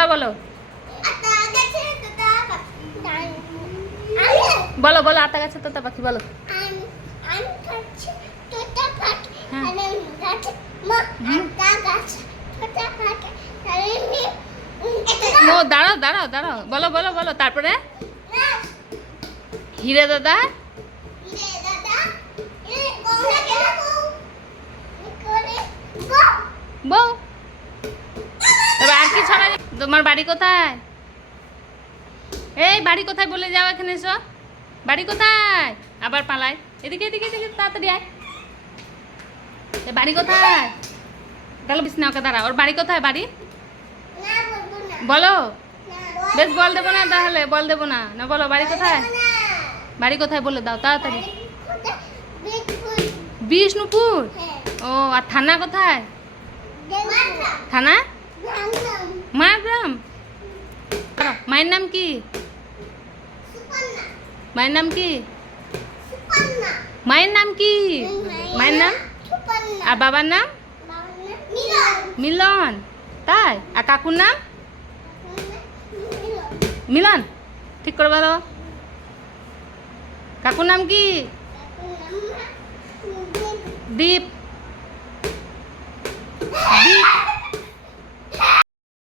পড়া বলো, বলো বলো আতা গাছে তোতা পাখি বলো। ও দাঁড়াও দাঁড়াও দাঁড়াও, বলো বলো বলো। তারপরে হিরে দাদা বউ। তবে আর কি ছড়া? তোমার বাড়ি কোথায়? এই বাড়ি কোথায় বলে যাও, এখানে এসো। বাড়ি কোথায়? আবার পালায়। এদিকে এদিকে এদিকে তাড়াতাড়ি আয়। বাড়ি কোথায়? গেল বিছনা, ওকে দাঁড়া। ওর বাড়ি কোথায়? বাড়ি বলো। বেশ বল দেবো না তাহলে, বল দেবো না। না বলো বাড়ি কোথায়? বাড়ি কোথায় বলে দাও তাড়াতাড়ি। বিষ্ণুপুর। ও আর থানা কোথায়? থানা মারগ্রাম। মায়ের নাম কি? মায়ের নাম কি? মায়ের নাম কি? মায়ের নাম আর বাবার নাম মিলন। তাই? আর কাকুর নাম মিলন। ঠিক করে বলো। কাকুর নাম কি? দীপ। দীপ।